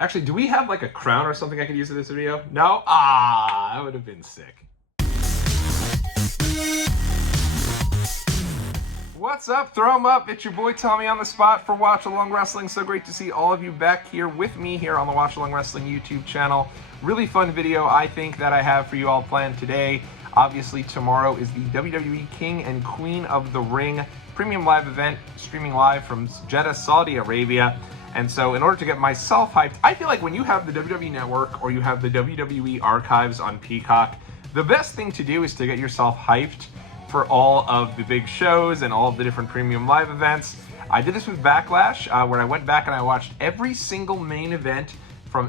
Actually, do we have like a crown or something I could use in this video? No? Ah, that would have been sick. What's up? Throw 'em up. It's your boy Tommy on the spot for Watch Along Wrestling. So great to see all of you back here with me here on the Watch Along Wrestling YouTube channel. Really fun video, I think, that I have for you all planned today. Obviously, tomorrow is the WWE King and Queen of the Ring premium live event, streaming live from Jeddah, Saudi Arabia. And so in order to get myself hyped, I feel like when you have the WWE Network or you have the WWE archives on Peacock, the best thing to do is to get yourself hyped for all of the big shows and all of the different premium live events. I did this with Backlash, where I went back and I watched every single main event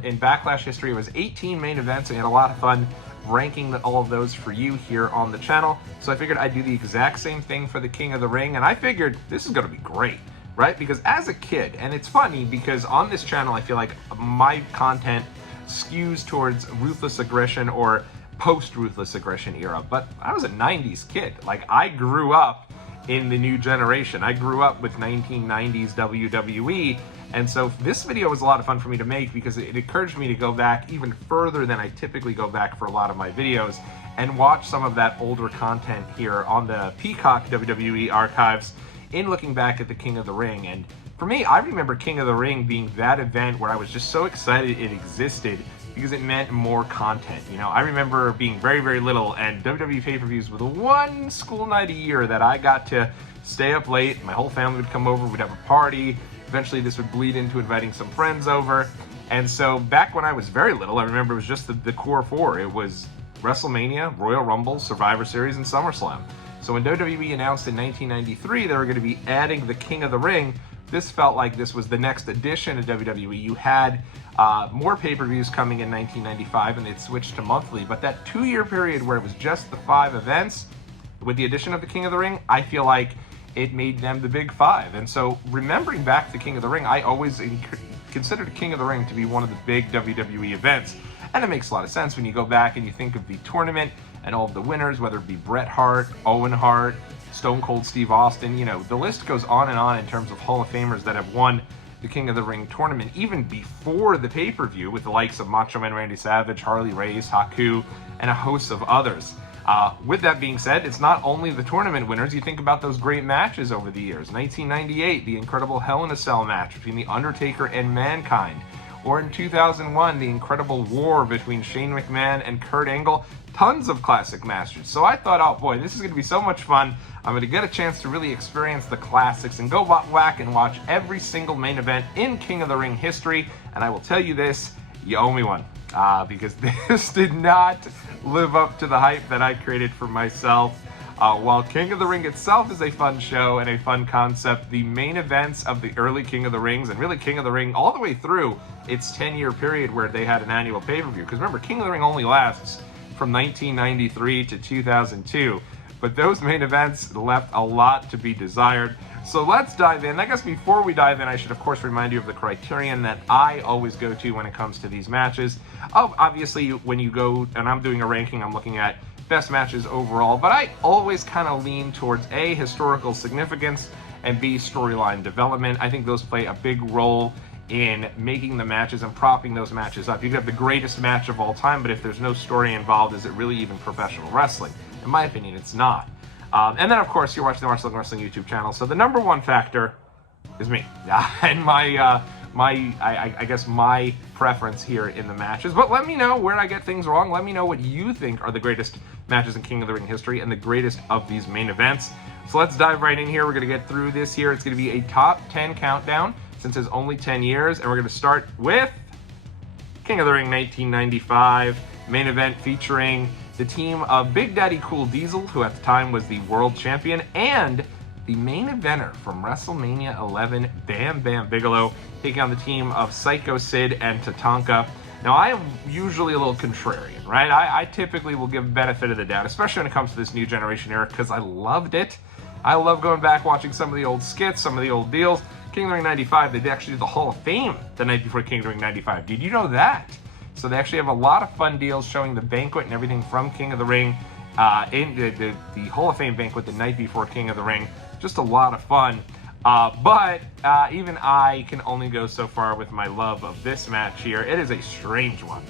in Backlash history. It was 18 main events, and I had a lot of fun ranking all of those for you here on the channel. So I figured I'd do the exact same thing for the King of the Ring, and I figured this is gonna be great, right? Because as a kid, and it's funny because on this channel, I feel like my content skews towards ruthless aggression or post-ruthless aggression era, but I was a 90s kid. Like, I grew up in the new generation. I grew up with 1990s WWE, and so this video was a lot of fun for me to make because it encouraged me to go back even further than I typically go back for a lot of my videos and watch some of that older content here on the Peacock WWE archives in looking back at the King of the Ring. And for me, I remember King of the Ring being that event where I was just so excited it existed because it meant more content. You know, I remember being very, very little, and WWE pay-per-views were the one school night a year that I got to stay up late. My whole family would come over, we'd have a party. Eventually this would bleed into inviting some friends over. And so back when I was very little, I remember it was just the core four. It was WrestleMania, Royal Rumble, Survivor Series, and SummerSlam. So when WWE announced in 1993 they were going to be adding the King of the Ring, this felt like this was the next edition of WWE. You had more pay-per-views coming in 1995, and they'd switched to monthly. But that 2-year period where it was just the 5 events, with the addition of the King of the Ring, I feel like it made them the big 5. And so remembering back to the King of the Ring, I always considered the King of the Ring to be one of the big WWE events. And it makes a lot of sense when you go back and you think of the tournament and all of the winners, whether it be Bret Hart, Owen Hart, Stone Cold Steve Austin. You know, the list goes on and on in terms of Hall of Famers that have won the King of the Ring tournament even before the pay-per-view, with the likes of Macho Man Randy Savage, Harley Race, Haku, and a host of others. With that being said, it's not only the tournament winners. You think about those great matches over the years. 1998, the incredible Hell in a Cell match between The Undertaker and Mankind. Or in 2001, the incredible war between Shane McMahon and Kurt Angle. Tons of classic matches. So I thought, oh boy, this is going to be so much fun. I'm going to get a chance to really experience the classics and go back and watch every single main event in King of the Ring history. And I will tell you this, you owe me one. Because this did not live up to the hype that I created for myself. While King of the Ring itself is a fun show and a fun concept, the main events of the early King of the Rings, and really King of the Ring all the way through its 10-year period where they had an annual pay-per-view. Because remember, King of the Ring only lasts from 1993 to 2002. But those main events left a lot to be desired. So let's dive in. I guess before we dive in, I should of course remind you of the criterion that I always go to when it comes to these matches. Obviously, when you go, and I'm doing a ranking, I'm looking at best matches overall, but I always kind of lean towards A, historical significance, and B, storyline development. I think those play a big role in making the matches and propping those matches up. You could have the greatest match of all time, but if there's no story involved, is it really even professional wrestling? In my opinion, it's not. And then, of course, you're watching the Watch Along Wrestling YouTube channel, so the number one factor is me. And I guess my preference here in the matches. But let me know where I get things wrong. Let me know what you think are the greatest matches in King of the Ring history and the greatest of these main events. So let's dive right in here. We're going to get through this here. It's going to be a top 10 countdown since it's only 10 years. And we're going to start with King of the Ring 1995 main event featuring the team of Big Daddy Cool Diesel, who at the time was the world champion, and the main eventer from WrestleMania 11, Bam Bam Bigelow, taking on the team of Psycho Sid and Tatanka. Now, I am usually a little contrarian, right? I typically will give benefit of the doubt, especially when it comes to this new generation era, because I loved it. I love going back, watching some of the old skits, some of the old deals. King of the Ring 95, they actually did the Hall of Fame the night before King of the Ring 95. Did you know that? So they actually have a lot of fun deals showing the banquet and everything from King of the Ring in the Hall of Fame banquet the night before King of the Ring. Just a lot of fun. But even I can only go so far with my love of this match here. It is a strange one.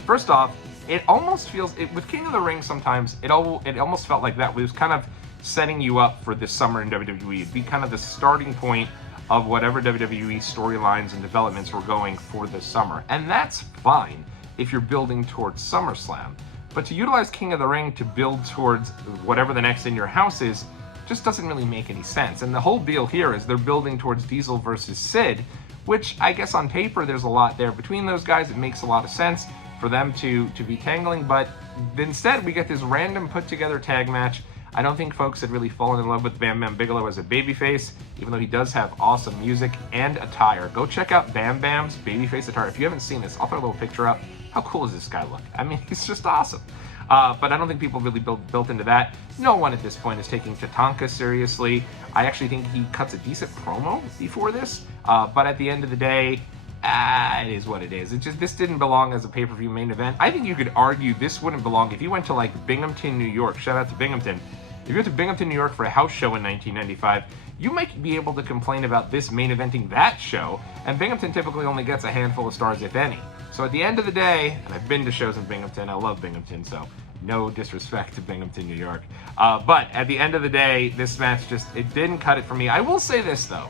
First off, it almost feels, with King of the Ring sometimes, it almost felt like that was kind of setting you up for this summer in WWE. It'd be kind of the starting point of whatever WWE storylines and developments were going for this summer. And that's fine if you're building towards SummerSlam. But to utilize King of the Ring to build towards whatever the next In Your House is, just doesn't really make any sense. And the whole deal here is they're building towards Diesel versus Sid, which I guess on paper there's a lot there between those guys. It makes a lot of sense for them to be tangling, but instead we get this random put together tag match. I don't think folks had really fallen in love with Bam Bam Bigelow as a babyface, even though he does have awesome music and attire. Go check out Bam Bam's babyface attire. If you haven't seen this, I'll throw a little picture up. How cool does this guy look? I mean, he's just awesome. But I don't think people really built into that. No one at this point is taking Tatanka seriously. I actually think he cuts a decent promo before this. But at the end of the day, it is what it is. This didn't belong as a pay-per-view main event. I think you could argue this wouldn't belong if you went to like Binghamton, New York. Shout out to Binghamton. If you went to Binghamton, New York for a house show in 1995, you might be able to complain about this main eventing that show, and Binghamton typically only gets a handful of stars, if any. So at the end of the day, and I've been to shows in Binghamton, I love Binghamton, so no disrespect to Binghamton, New York. But at the end of the day, this match it didn't cut it for me. I will say this, though.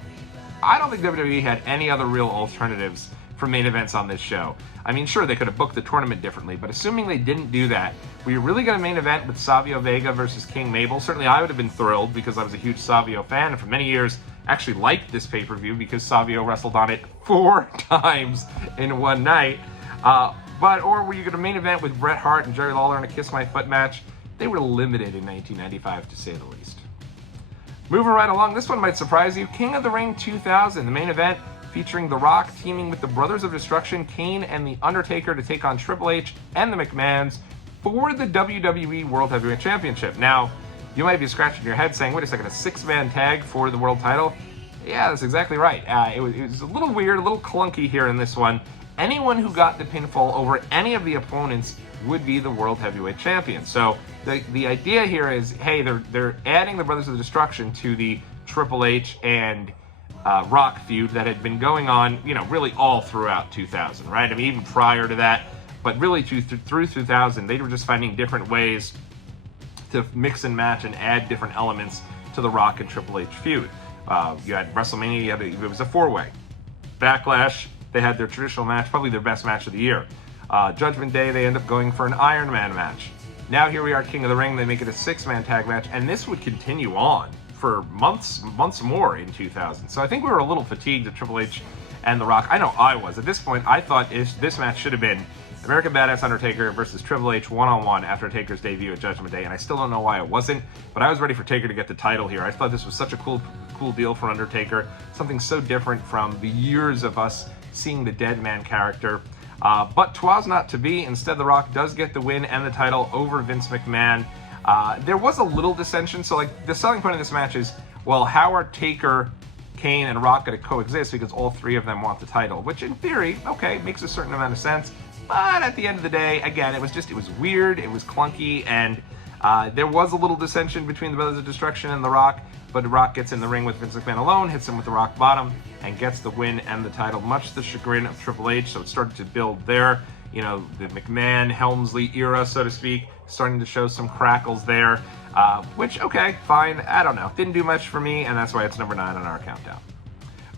I don't think WWE had any other real alternatives for main events on this show. I mean, sure, they could have booked the tournament differently, but assuming they didn't do that, were you really going to main event with Savio Vega versus King Mabel? Certainly I would have been thrilled because I was a huge Savio fan, and for many years actually liked this pay-per-view because Savio wrestled on it 4 times in one night. Or were you going to main event with Bret Hart and Jerry Lawler in a Kiss My Foot match? They were limited in 1995, to say the least. Moving right along, this one might surprise you. King of the Ring 2000, the main event featuring The Rock teaming with the Brothers of Destruction, Kane and The Undertaker, to take on Triple H and the McMahons for the WWE World Heavyweight Championship. Now, you might be scratching your head saying, wait a second, a 6-man tag for the world title? Yeah, that's exactly right. It was a little weird, a little clunky here in this one. Anyone who got the pinfall over any of the opponents would be the World Heavyweight Champion. So the idea here is, hey, they're adding the Brothers of Destruction to the Triple H and Rock feud that had been going on, really all throughout 2000, right? I mean, even prior to that, but really through 2000, they were just finding different ways to mix and match and add different elements to the Rock and Triple H feud. You had WrestleMania, it was a 4-way. Backlash, they had their traditional match, probably their best match of the year. Judgment Day, they end up going for an Iron Man match. Now here we are, King of the Ring, they make it a 6-man tag match, and this would continue on for months more in 2000. So I think we were a little fatigued at Triple H and The Rock. I know I was. At this point, I thought this match should have been American Badass Undertaker versus Triple H one-on-one after Taker's debut at Judgment Day, and I still don't know why it wasn't, but I was ready for Taker to get the title here. I thought this was such a cool deal for Undertaker, something so different from the years of us seeing the Dead Man character. But 'twas not to be. Instead, The Rock does get the win and the title over Vince McMahon. There was a little dissension, so like the selling point of this match is, well, how are Taker, Kane, and Rock going to coexist because all 3 of them want the title, which in theory, okay, makes a certain amount of sense. But at the end of the day, again, it was weird, it was clunky, and there was a little dissension between the Brothers of Destruction and The Rock, but The Rock gets in the ring with Vince McMahon alone, hits him with the rock bottom, and gets the win and the title, much to the chagrin of Triple H. So it started to build there, the McMahon, Helmsley era, so to speak, starting to show some crackles there, which, okay, fine, I don't know. Didn't do much for me, and that's why it's number 9 on our countdown.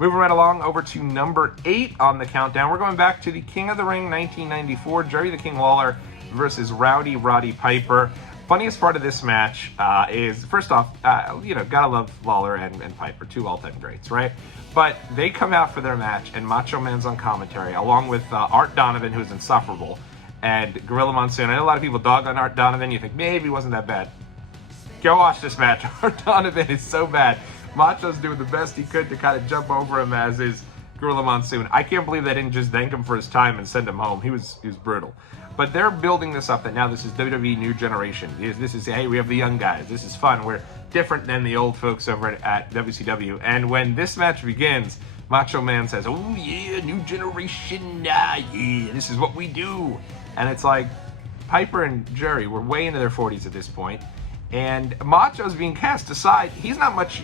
Moving right along over to number 8 on the countdown, we're going back to the King of the Ring 1994, Jerry the King Lawler versus Rowdy Roddy Piper. Funniest part of this match is, first off, gotta love Lawler and Piper, 2 all-time greats, right? But they come out for their match, and Macho Man's on commentary, along with Art Donovan, who's insufferable, and Gorilla Monsoon. I know a lot of people dog on Art Donovan. You think maybe he wasn't that bad. Go watch this match. Art Donovan is so bad. Macho's doing the best he could to kind of jump over him as is Gorilla Monsoon. I can't believe they didn't just thank him for his time and send him home. He was brutal. But they're building this up that now this is WWE New Generation. This is, hey, we have the young guys. This is fun. We're different than the old folks over at WCW. And when this match begins, Macho Man says, oh yeah, new generation, yeah, this is what we do. And it's like, Piper and Jerry were way into their 40s at this point, And Macho's being cast aside. He's not much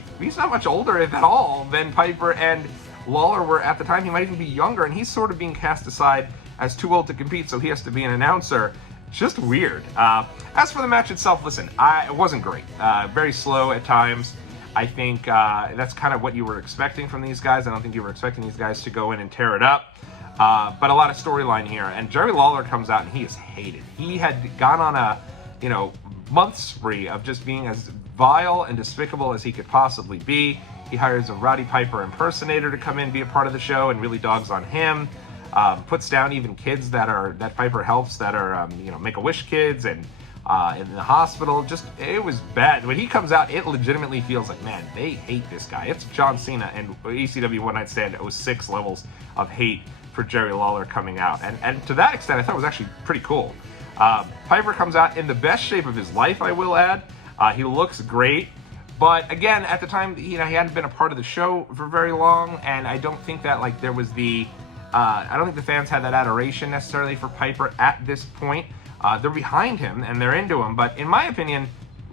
older, if at all, than Piper and Lawler were at the time. He might even be younger, and he's sort of being cast aside as too old to compete, so he has to be an announcer. Just weird. As for the match itself, listen, it wasn't great. Very slow at times. I think that's kind of what you were expecting from these guys. I don't think you were expecting these guys to go in and tear it up. But a lot of storyline here. And Jerry Lawler comes out and he is hated. He had gone on a, month spree of just being as vile and despicable as he could possibly be. He hires a Roddy Piper impersonator to come in, be a part of the show, and really dogs on him. Puts down even kids that Piper helps that are, Make-A-Wish kids and in the hospital. It was bad. When he comes out, it legitimately feels like, man, they hate this guy. It's John Cena and ECW One Night Stand 06 levels of hate for Jerry Lawler coming out. And to that extent, I thought it was actually pretty cool. Piper comes out in the best shape of his life, I will add. He looks great. But again, at the time, he hadn't been a part of the show for very long, and I don't think that there was I don't think the fans had that adoration necessarily for Piper at this point. They're behind him and they're into him, but in my opinion,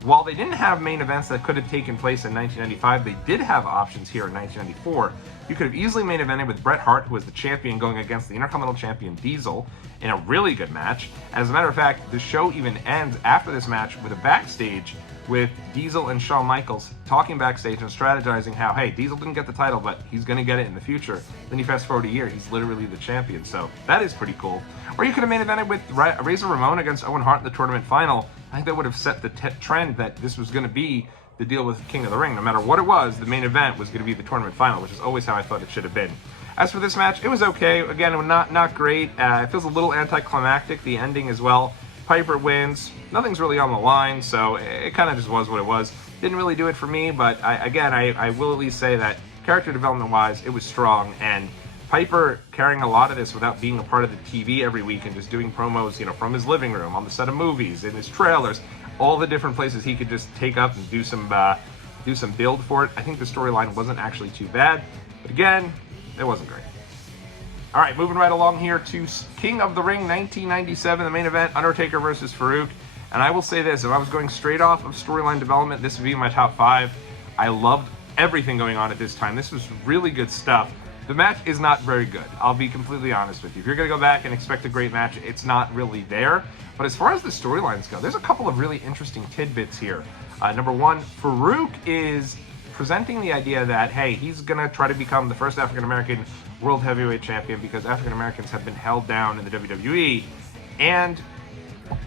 while they didn't have main events that could have taken place in 1995, they did have options here in 1994. You could have easily main evented with Bret Hart, who was the champion, going against the Intercontinental Champion Diesel in a really good match. And as a matter of fact, the show even ends after this match with a backstage with Diesel and Shawn Michaels talking backstage and strategizing how, hey, Diesel didn't get the title, but he's going to get it in the future. Then you fast forward a year, he's literally the champion. So that is pretty cool. Or you could have main evented with Razor Ramon against Owen Hart in the tournament final. I think that would have set the trend that this was going to be the deal with King of the Ring. No matter what it was, the main event was going to be the tournament final, which is always how I thought it should have been. As for this match, it was okay. Again, not great. It feels a little anticlimactic, the ending as well. Piper wins. Nothing's really on the line, so it kind of just was what it was. Didn't really do it for me, but I will at least say that character development-wise, it was strong, and Piper carrying a lot of this without being a part of the TV every week and just doing promos, from his living room, on the set of movies, in his trailers, all the different places he could just take up and do some build for it. I think the storyline wasn't actually too bad, but again, it wasn't great. All right, moving right along here to King of the Ring 1997, the main event, Undertaker versus Farouk. And I will say this, if I was going straight off of storyline development, this would be my top 5. I loved everything going on at this time. This was really good stuff. The match is not very good. I'll be completely honest with you. If you're going to go back and expect a great match, it's not really there. But as far as the storylines go, there's a couple of really interesting tidbits here. Number one, Farouk is presenting the idea that, hey, he's going to try to become the first African-American World Heavyweight Champion because African-Americans have been held down in the WWE. And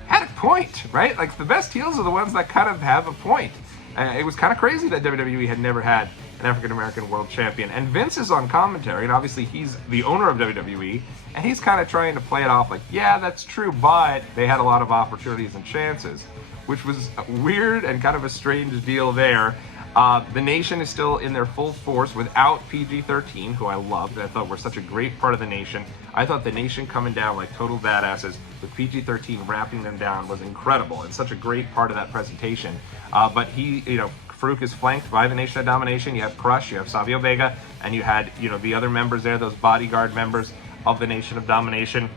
had a point, right? The best heels are the ones that kind of have a point. It was kind of crazy that WWE had never had an African-American world champion. And Vince is on commentary, and obviously he's the owner of WWE, and he's kind of trying to play it off like, yeah, that's true, but they had a lot of opportunities and chances, which was weird and kind of a strange deal there. The Nation is still in their full force without PG-13, who I loved. I thought were such a great part of the Nation. I thought the Nation coming down like total badasses with PG-13 wrapping them down was incredible and such a great part of that presentation. But Farouk is flanked by the Nation of Domination. You have Crush, you have Savio Vega, and you had, the other members there, those bodyguard members of the Nation of Domination.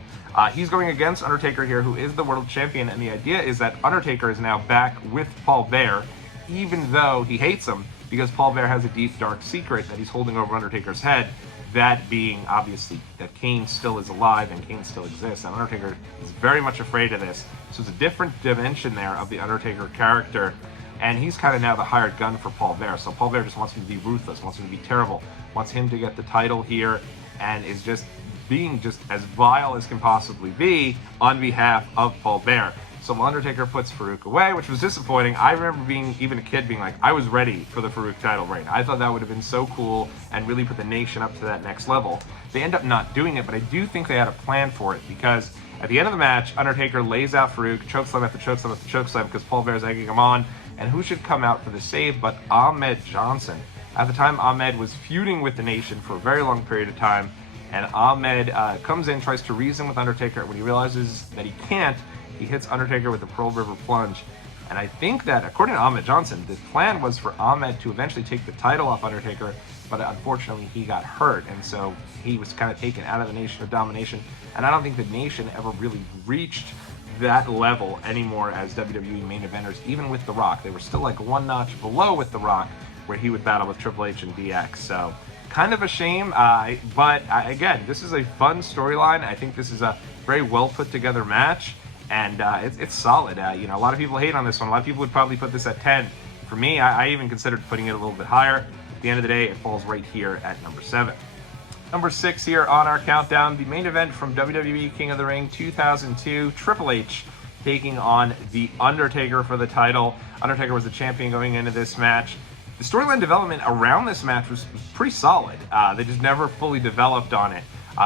He's going against Undertaker here, who is the world champion, and the idea is that Undertaker is now back with Paul Bearer, even though he hates him, because Paul Bearer has a deep, dark secret that he's holding over Undertaker's head, that being, obviously, that Kane still is alive and Kane still exists, and Undertaker is very much afraid of this. So it's a different dimension there of the Undertaker character, and he's kind of now the hired gun for Paul Bearer. So Paul Bearer just wants him to be ruthless, wants him to be terrible, wants him to get the title here, and is just being just as vile as can possibly be on behalf of Paul Bearer. So Undertaker puts Farouk away, which was disappointing. I remember being, even a kid, being like, I was ready for the Farouk title reign. I thought that would have been so cool and really put the Nation up to that next level. They end up not doing it, but I do think they had a plan for it, because at the end of the match, Undertaker lays out Farouk, chokeslam after chokeslam after chokeslam, because Paul Bear's egging him on, and who should come out for the save but Ahmed Johnson. At the time, Ahmed was feuding with the Nation for a very long period of time, and Ahmed comes in, tries to reason with Undertaker. When he realizes that he can't, he hits Undertaker with the Pearl River Plunge. And I think that, according to Ahmed Johnson, the plan was for Ahmed to eventually take the title off Undertaker, but unfortunately he got hurt, and so he was kind of taken out of the Nation of Domination. And I don't think the Nation ever really reached that level anymore as WWE main eventers, even with The Rock. They were still like one notch below with The Rock, where he would battle with Triple H and DX. So kind of a shame, but again, this is a fun storyline. I think this is a very well put together match, and it's solid. You know, a lot of people hate on this one. A lot of people would probably put this at 10. For me, I even considered putting it a little bit higher. At the end of the day, it falls right here at number 7. Number 6 here on our countdown, the main event from WWE King of the Ring 2002, Triple H taking on The Undertaker for the title. Undertaker was the champion going into this match. The storyline development around this match was pretty solid. They just never fully developed on it.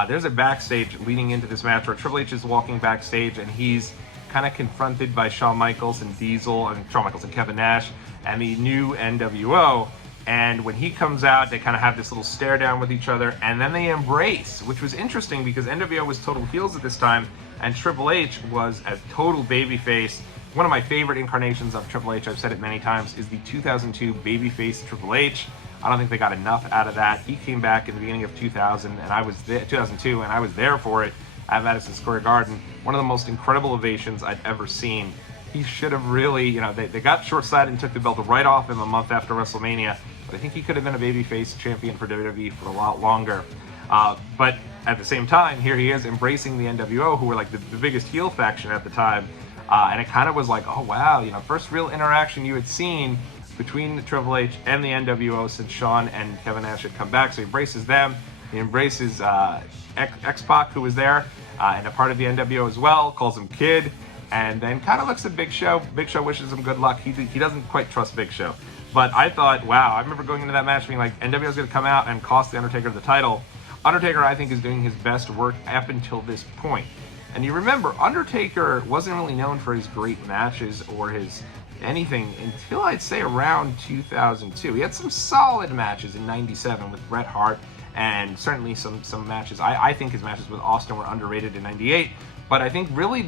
There's a backstage leading into this match where Triple H is walking backstage and he's kind of confronted by Shawn Michaels and Shawn Michaels and Kevin Nash and the new NWO. And when he comes out, they kind of have this little stare down with each other, and then they embrace, which was interesting because NWO was total heels at this time, and Triple H was a total babyface. One of my favorite incarnations of Triple H, I've said it many times, is the 2002 babyface Triple H. I don't think they got enough out of that. He came back in the beginning of 2000, and I was there, 2002, and I was there for it at Madison Square Garden. One of the most incredible ovations I've ever seen. He should have really, you know, they got short-sighted and took the belt right off him a month after WrestleMania. But I think he could have been a babyface champion for WWE for a lot longer. But at the same time, here he is embracing the NWO, who were like the biggest heel faction at the time. And it kind of was like, oh wow, you know, first real interaction you had seen between Triple H and the NWO since Shawn and Kevin Nash had come back. So he embraces them. He embraces X-Pac, who was there, and a part of the NWO as well, calls him Kid, and then kind of looks at Big Show. Big Show wishes him good luck. He doesn't quite trust Big Show. But I thought, wow, I remember going into that match being like, NWO's going to come out and cost The Undertaker the title. Undertaker, I think, is doing his best work up until this point. And you remember, Undertaker wasn't really known for his great matches or his anything until I'd say around 2002. He had some solid matches in 97 with Bret Hart, and certainly some matches. I think his matches with Austin were underrated in 98. But I think really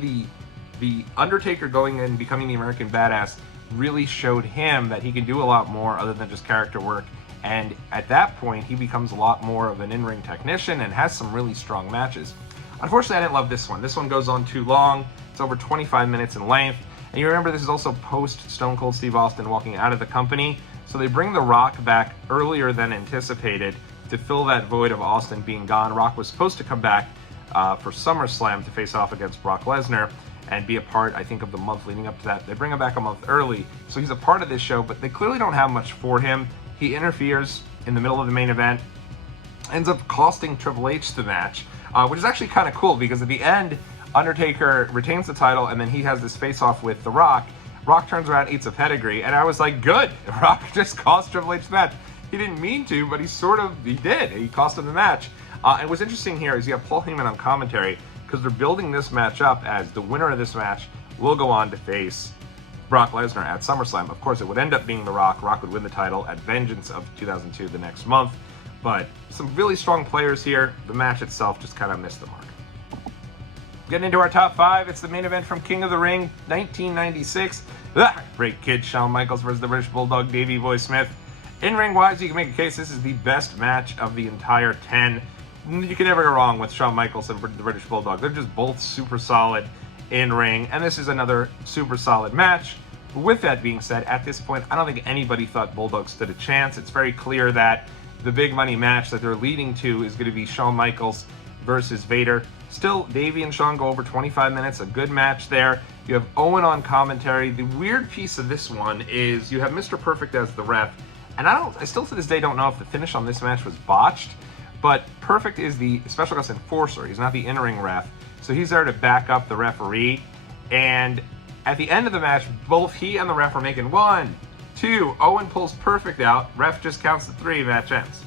the Undertaker going and becoming the American Badass really showed him that he can do a lot more other than just character work. And at that point, he becomes a lot more of an in-ring technician and has some really strong matches. Unfortunately, I didn't love this one. This one goes on too long. It's over 25 minutes in length. And you remember this is also post Stone Cold Steve Austin walking out of the company. So they bring The Rock back earlier than anticipated to fill that void of Austin being gone. Rock was supposed to come back for SummerSlam to face off against Brock Lesnar and be a part, I think, of the month leading up to that. They bring him back a month early, so he's a part of this show, but they clearly don't have much for him. He interferes in the middle of the main event, ends up costing Triple H the match, which is actually kind of cool because at the end, Undertaker retains the title, and then he has this face-off with The Rock. Rock turns around, eats a pedigree, and I was like, good, Rock just cost Triple H the match. He didn't mean to, but he did. He cost him the match. And what's interesting here is you have Paul Heyman on commentary, because they're building this match up as the winner of this match will go on to face Brock Lesnar at SummerSlam. Of course, it would end up being The Rock. Rock would win the title at Vengeance of 2002 the next month. But some really strong players here. The match itself just kind of missed the mark. Getting into our top 5, it's the main event from King of the Ring 1996. Great Kid Shawn Michaels versus the British Bulldog Davey Boy Smith. In-ring wise, you can make a case this is the best match of the entire 10. You can never go wrong with Shawn Michaels and the British Bulldog. They're just both super solid in ring, and this is another super solid match. With that being said, at this point, I don't think anybody thought Bulldog stood a chance. It's very clear that the big money match that they're leading to is going to be Shawn Michaels versus Vader. Still, Davey and Shawn go over 25 minutes, a good match there. You have Owen on commentary. The weird piece of this one is you have Mr. Perfect as the ref, and I still to this day don't know if the finish on this match was botched. But Perfect is the special guest enforcer. He's not the in-ring ref. So he's there to back up the referee. And at the end of the match, both he and the ref are making 1, 2. Owen pulls Perfect out. Ref just counts to 3. Match ends.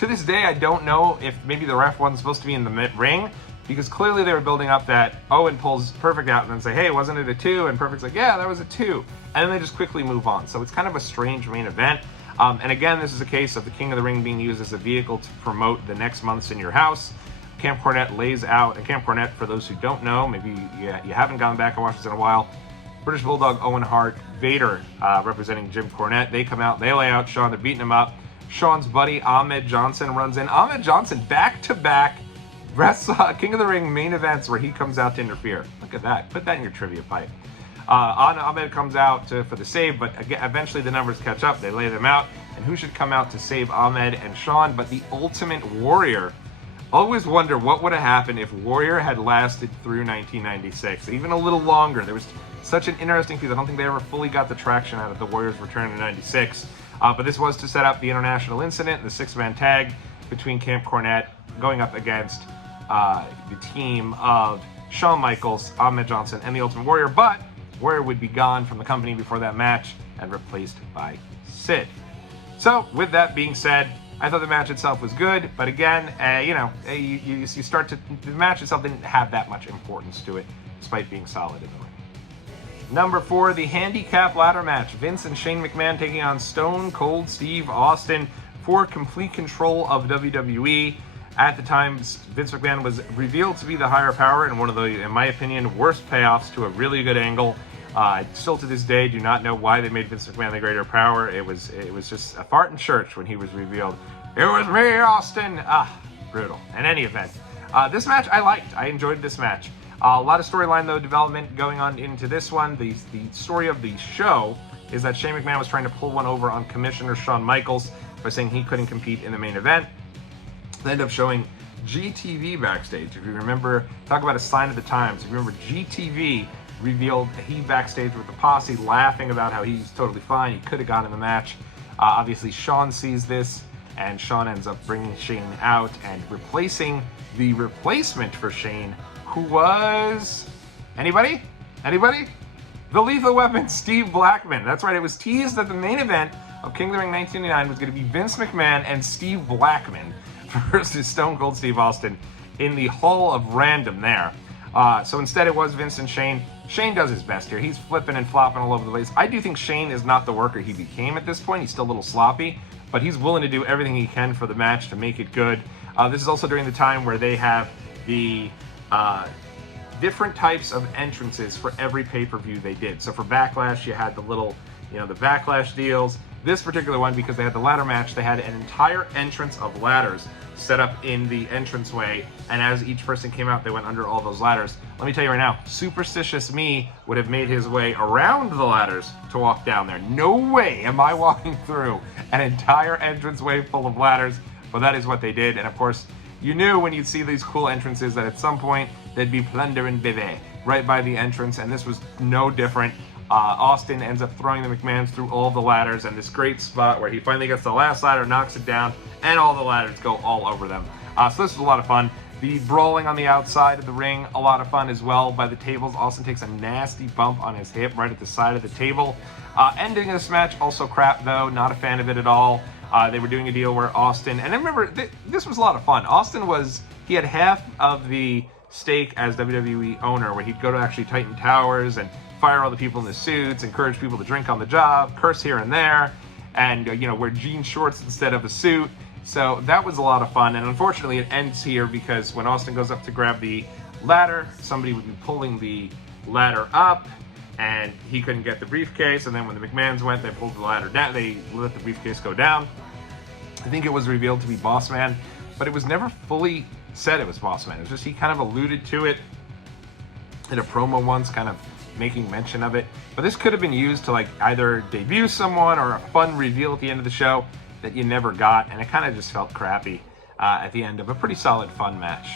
To this day, I don't know if maybe the ref wasn't supposed to be in the ring, because clearly they were building up that Owen pulls Perfect out and then say, hey, wasn't it a 2? And Perfect's like, yeah, that was a 2. And then they just quickly move on. So it's kind of a strange main event. And again, this is a case of the King of the Ring being used as a vehicle to promote the next months in your house. Camp Cornette lays out, and Camp Cornette, for those who don't know, maybe you haven't gone back and watched this in a while, British Bulldog, Owen Hart, Vader, representing Jim Cornette, they come out, they lay out Shawn, they're beating him up. Shawn's buddy, Ahmed Johnson, runs in. Ahmed Johnson, back-to-back King of the Ring main events where he comes out to interfere. Look at that. Put that in your trivia pipe. Ahmed comes out for the save, but again, eventually the numbers catch up. They lay them out. And who should come out to save Ahmed and Shawn but the Ultimate Warrior? Always wonder what would have happened if Warrior had lasted through 1996, even a little longer. There was such an interesting piece. I don't think they ever fully got the traction out of the Warrior's return in 96. But this was to set up the international incident, the six-man tag between Camp Cornette going up against the team of Shawn Michaels, Ahmed Johnson, and the Ultimate Warrior. But Warrior would be gone from the company before that match and replaced by Sid. So, with that being said, I thought the match itself was good, but again, you start to, the match itself didn't have that much importance to it, despite being solid in the ring. Number 4, the handicap ladder match. Vince and Shane McMahon taking on Stone Cold Steve Austin for complete control of WWE. At the time, Vince McMahon was revealed to be the higher power in one of the, in my opinion, worst payoffs to a really good angle. Still to this day, do not know why they made Vince McMahon the greater power. It was just a fart in church when he was revealed. It was me, Austin. Brutal. In any event, this match I liked. I enjoyed this match. A lot of storyline though development going on into this one. The story of the show is that Shane McMahon was trying to pull one over on Commissioner Shawn Michaels by saying he couldn't compete in the main event. They end up showing GTV backstage. If you remember, talk about a sign of the times. If you remember, GTV revealed he backstage with the posse laughing about how he's totally fine, he could have gotten in the match. Obviously Shawn sees this and Shawn ends up bringing Shane out and replacing the replacement for Shane, who was anybody the Lethal Weapon, Steve Blackman. That's right, it was teased that the main event of King of the Ring 1999 was going to be Vince McMahon and Steve Blackman versus Stone Cold Steve Austin in the Hall of Random there. So instead it was Vince and Shane. Shane does his best here. He's flipping and flopping all over the place. I do think Shane is not the worker he became at this point. He's still a little sloppy, but he's willing to do everything he can for the match to make it good. This is also during the time where they have the different types of entrances for every pay-per-view they did. So for Backlash, you had the little, the Backlash deals. This particular one, because they had the ladder match, they had an entire entrance of ladders set up in the entranceway, and as each person came out, they went under all those ladders. Let me tell you right now, superstitious me would have made his way around the ladders to walk down there. No way am I walking through an entire entranceway full of ladders, but that is what they did. And of course, you knew when you'd see these cool entrances that at some point there'd be plunder and bivy right by the entrance, and this was no different. Austin ends up throwing the McMahons through all the ladders, and this great spot where he finally gets the last ladder, knocks it down, and all the ladders go all over them. So this was a lot of fun. The brawling on the outside of the ring, a lot of fun as well. By the tables, Austin takes a nasty bump on his hip right at the side of the table. Ending this match, also crap though, not a fan of it at all. They were doing a deal where Austin, and I remember, this was a lot of fun. Austin he had half of the stake as WWE owner, where he'd go to actually Titan Towers and fire all the people in the suits, encourage people to drink on the job, curse here and there, and wear jean shorts instead of a suit. So that was a lot of fun, and unfortunately it ends here because when Austin goes up to grab the ladder, somebody would be pulling the ladder up, and he couldn't get the briefcase, and then when the McMahons went, they pulled the ladder down, they let the briefcase go down. I think it was revealed to be Boss Man, but it was never fully said it was Boss Man. It was just, he kind of alluded to it in a promo once, kind of making mention of it. But this could have been used to either debut someone or a fun reveal at the end of the show that you never got, and it kind of just felt crappy at the end of a pretty solid, fun match.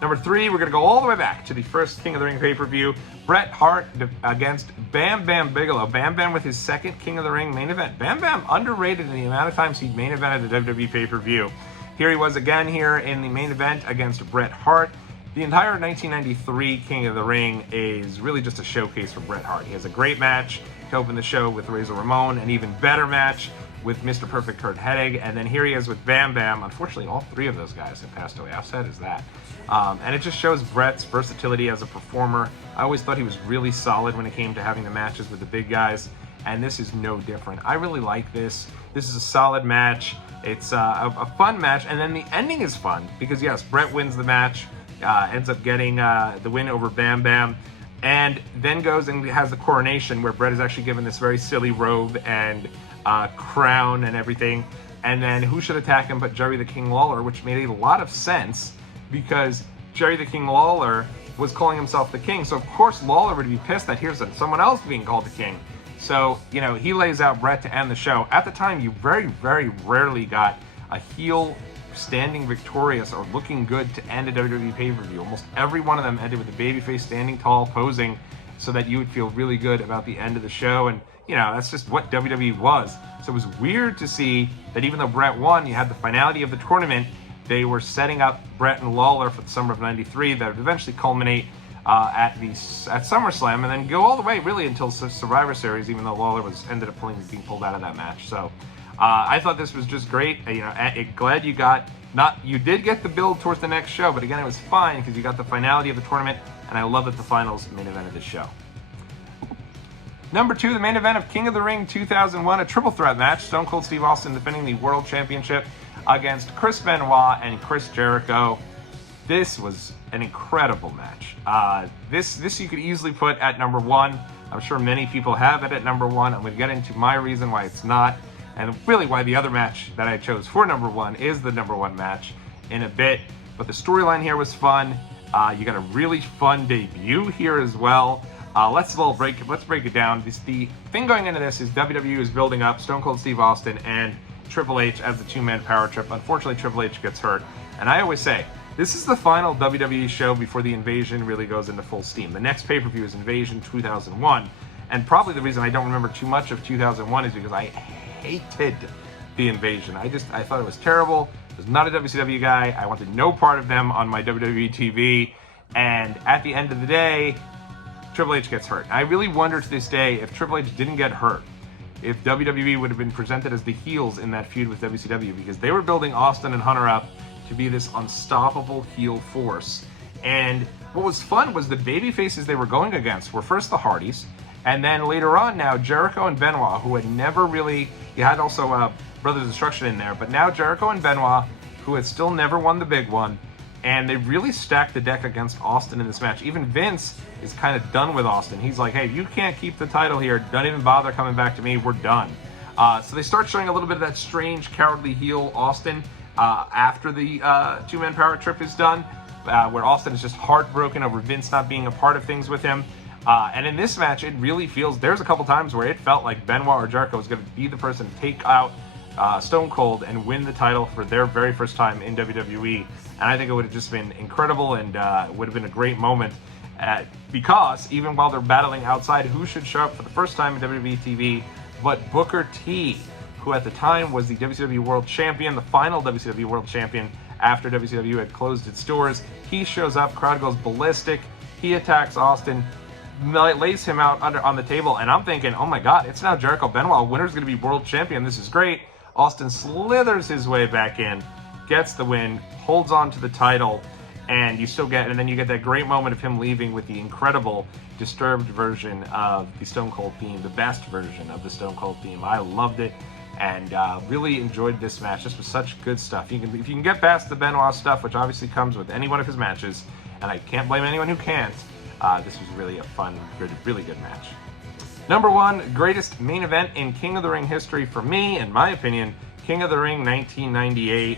Number 3, we're going to go all the way back to the first King of the Ring pay-per-view. Bret Hart against Bam Bam Bigelow. Bam Bam with his second King of the Ring main event. Bam Bam underrated in the amount of times he'd main evented the WWE pay-per-view. Here he was again here in the main event against Bret Hart. The entire 1993 King of the Ring is really just a showcase for Bret Hart. He has a great match to open the show with Razor Ramon, an even better match with Mr. Perfect Kurt Hennig, and then here he is with Bam Bam. Unfortunately, all 3 of those guys have passed away. How sad is that? And it just shows Bret's versatility as a performer. I always thought he was really solid when it came to having the matches with the big guys, and this is no different. I really like this. This is a solid match. It's a fun match, and then the ending is fun because, yes, Bret wins the match, ends up getting the win over Bam Bam, and then goes and has the coronation where Bret is actually given this very silly robe and crown and everything. And then who should attack him but Jerry the King Lawler, which made a lot of sense because Jerry the King Lawler was calling himself the King. So of course Lawler would be pissed that here's someone else being called the King. So, you know, he lays out Bret to end the show. At the time, you very, very rarely got a heel standing victorious or looking good to end a WWE pay-per-view. Almost every one of them ended with a babyface standing tall, posing, so that you would feel really good about the end of the show. And, you know, that's just what WWE was. So it was weird to see that even though Bret won, you had the finality of the tournament. They were setting up Bret and Lawler for the summer of '93 that would eventually culminate at SummerSlam, and then go all the way really until Survivor Series, even though Lawler ended up being pulled out of that match. So I thought this was just great. You know, glad you did get the build towards the next show, but again, it was fine because you got the finality of the tournament, and I love that the finals main event of the show. Number 2, the main event of King of the Ring 2001, a triple threat match. Stone Cold Steve Austin defending the World Championship against Chris Benoit and Chris Jericho. This was an incredible match. This you could easily put at number 1. I'm sure many people have it at number 1. I'm going to get into my reason why it's not, and really why the other match that I chose for number 1 is the number 1 match in a bit. But the storyline here was fun. You got a really fun debut here as well. Let's break it down. The thing going into this is WWE is building up Stone Cold Steve Austin and Triple H as the two-man power trip. Unfortunately, Triple H gets hurt. And I always say, this is the final WWE show before the Invasion really goes into full steam. The next pay-per-view is Invasion 2001. And probably the reason I don't remember too much of 2001 is because I hated the Invasion. I thought it was terrible. I was not a WCW guy. I wanted no part of them on my WWE TV. And at the end of the day, Triple H gets hurt. I really wonder to this day if Triple H didn't get hurt, if WWE would have been presented as the heels in that feud with WCW, because they were building Austin and Hunter up to be this unstoppable heel force. And what was fun was the baby faces they were going against were first the Hardys, and then later on now Jericho and Benoit, who had never really, you had also Brothers of Destruction in there, but now Jericho and Benoit, who had still never won the big one, and they really stacked the deck against Austin in this match. Even Vince is kind of done with Austin. He's like, hey, you can't keep the title here. Don't even bother coming back to me. We're done. So they start showing a little bit of that strange, cowardly heel Austin after the two-man power trip is done, where Austin is just heartbroken over Vince not being a part of things with him. And in this match, it really feels, there's a couple times where it felt like Benoit or Jericho was going to be the person to take out Stone Cold and win the title for their very first time in WWE. And I think it would have just been incredible, and would have been a great moment because even while they're battling outside, who should show up for the first time in WWE TV but Booker T, who at the time was the WCW World Champion, the final WCW World Champion after WCW had closed its doors. He shows up, crowd goes ballistic, he attacks Austin, lays him out on the table, and I'm thinking, oh my god, it's now Jericho Benoit, winner's going to be World Champion, this is great. Austin slithers his way back in, gets the win, holds on to the title, and then you get that great moment of him leaving with the incredible Disturbed version of the Stone Cold theme, the best version of the Stone Cold theme. I loved it and really enjoyed this match. This was such good stuff. If you can get past the Benoit stuff, which obviously comes with any one of his matches, and I can't blame anyone who can't, this was really a fun, really good match. Number 1, greatest main event in King of the Ring history for me, in my opinion, King of the Ring 1998.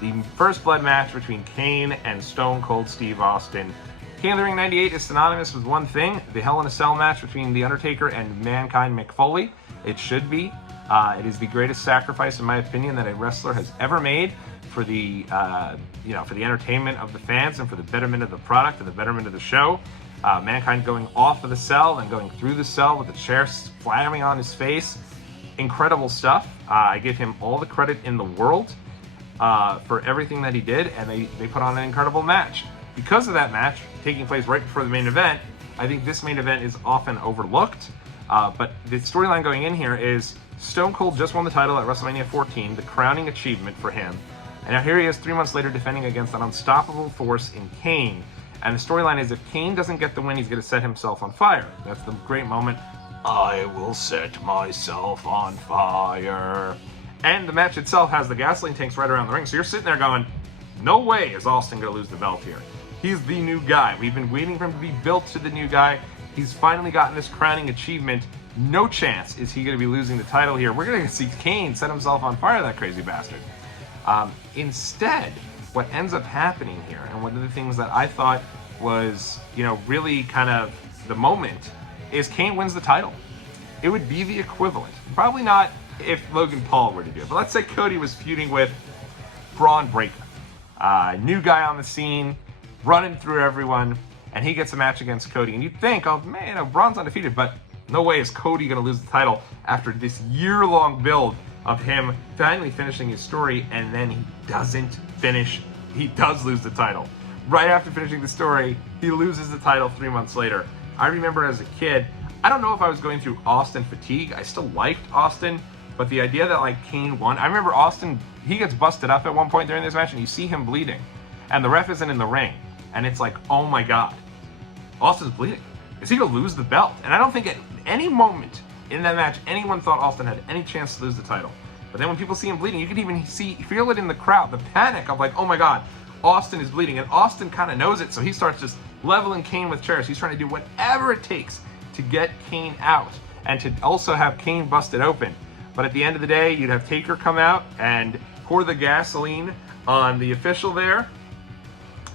The first blood match between Kane and Stone Cold Steve Austin. King of the Ring 98 is synonymous with one thing, the Hell in a Cell match between The Undertaker and Mankind Mick Foley. It should be. It is the greatest sacrifice, in my opinion, that a wrestler has ever made for the, for the entertainment of the fans and for the betterment of the product and the betterment of the show. Mankind going off of the cell and going through the cell with the chair slamming on his face. Incredible stuff. I give him all the credit in the world for everything that he did, and they put on an incredible match. Because of that match taking place right before the main event, I think this main event is often overlooked. But the storyline going in here is Stone Cold just won the title at WrestleMania 14, the crowning achievement for him. And now here he is 3 months later defending against an unstoppable force in Kane. And the storyline is if Kane doesn't get the win, he's going to set himself on fire. That's the great moment. I will set myself on fire. And the match itself has the gasoline tanks right around the ring. So you're sitting there going, no way is Austin going to lose the belt here. He's the new guy. We've been waiting for him to be built to the new guy. He's finally gotten this crowning achievement. No chance is he going to be losing the title here. We're going to see Kane set himself on fire, that crazy bastard. Instead, what ends up happening here, and one of the things that I thought was, really kind of the moment, is Kane wins the title. It would be the equivalent. Probably not if Logan Paul were to do it, but let's say Cody was feuding with Braun Breaker. New guy on the scene, running through everyone, and he gets a match against Cody. And you'd think, oh man, Braun's undefeated, but no way is Cody going to lose the title after this year-long build of him finally finishing his story, and then he doesn't finish. He does lose the title. Right after finishing the story, he loses the title 3 months later. I remember as a kid, I don't know if I was going through Austin fatigue. I still liked Austin, but the idea that Kane won, I remember Austin, he gets busted up at one point during this match and you see him bleeding and the ref isn't in the ring. And it's like, oh my God, Austin's bleeding. Is he gonna lose the belt? And I don't think at any moment in that match, anyone thought Austin had any chance to lose the title. But then when people see him bleeding, you can even feel it in the crowd, the panic of oh my God, Austin is bleeding. And Austin kind of knows it, so he starts just leveling Kane with chairs. He's trying to do whatever it takes to get Kane out and to also have Kane busted open. But at the end of the day, you'd have Taker come out and pour the gasoline on the official there,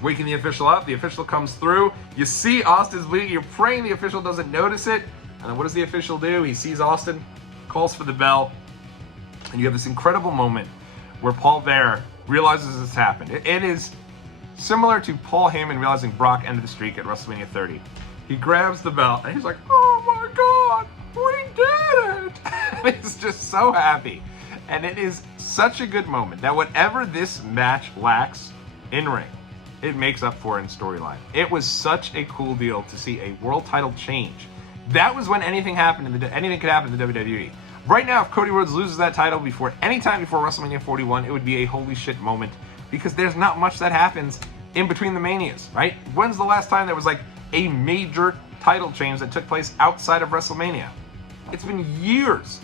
waking the official up. The official comes through. You see Austin's bleeding. You're praying the official doesn't notice it. And then what does the official do? He sees Austin, calls for the bell, and you have this incredible moment where Paul Bear realizes it's happened. It is similar to Paul Heyman realizing Brock ended the streak at WrestleMania 30. He grabs the belt and he's like, oh my God, we did it! He's just so happy. And it is such a good moment that whatever this match lacks in ring, it makes up for in storyline. It was such a cool deal to see a world title change. That was when anything happened anything could happen in the WWE. Right now, if Cody Rhodes loses that title any time before WrestleMania 41, it would be a holy shit moment because there's not much that happens in between the Manias, right? When's the last time there was a major title change that took place outside of WrestleMania? It's been years.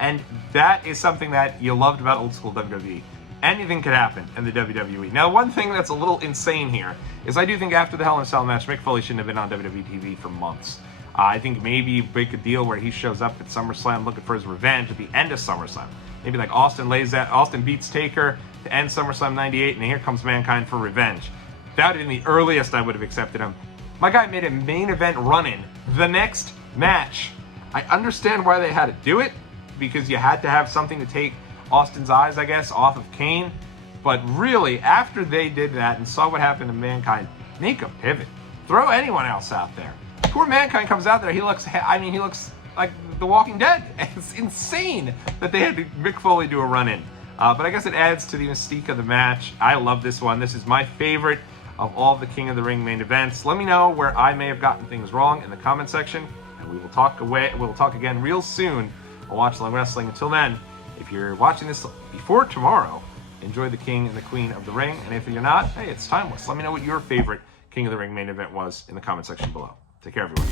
And that is something that you loved about old school WWE. Anything could happen in the WWE. Now, one thing that's a little insane here is I do think after the Hell in a Cell match, Mick Foley shouldn't have been on WWE TV for months. I think maybe make a deal where he shows up at SummerSlam looking for his revenge at the end of SummerSlam. Maybe Austin beats Taker to end SummerSlam 98, and here comes Mankind for revenge. That would have been the earliest I would have accepted him. My guy made a main event run-in the next match. I understand why they had to do it, because you had to have something to take Austin's eyes, I guess, off of Kane. But really, after they did that and saw what happened to Mankind, make a pivot. Throw anyone else out there. Poor Mankind comes out there, he looks like The Walking Dead. It's insane that they had Mick Foley do a run-in. But I guess it adds to the mystique of the match. I love this one. This is my favorite of all the King of the Ring main events. Let me know where I may have gotten things wrong in the comment section, and we will talk again real soon on Watch Long Wrestling. Until then, if you're watching this before tomorrow, enjoy the King and the Queen of the Ring. And if you're not, hey, it's timeless. Let me know what your favorite King of the Ring main event was in the comment section below. Take care, everyone.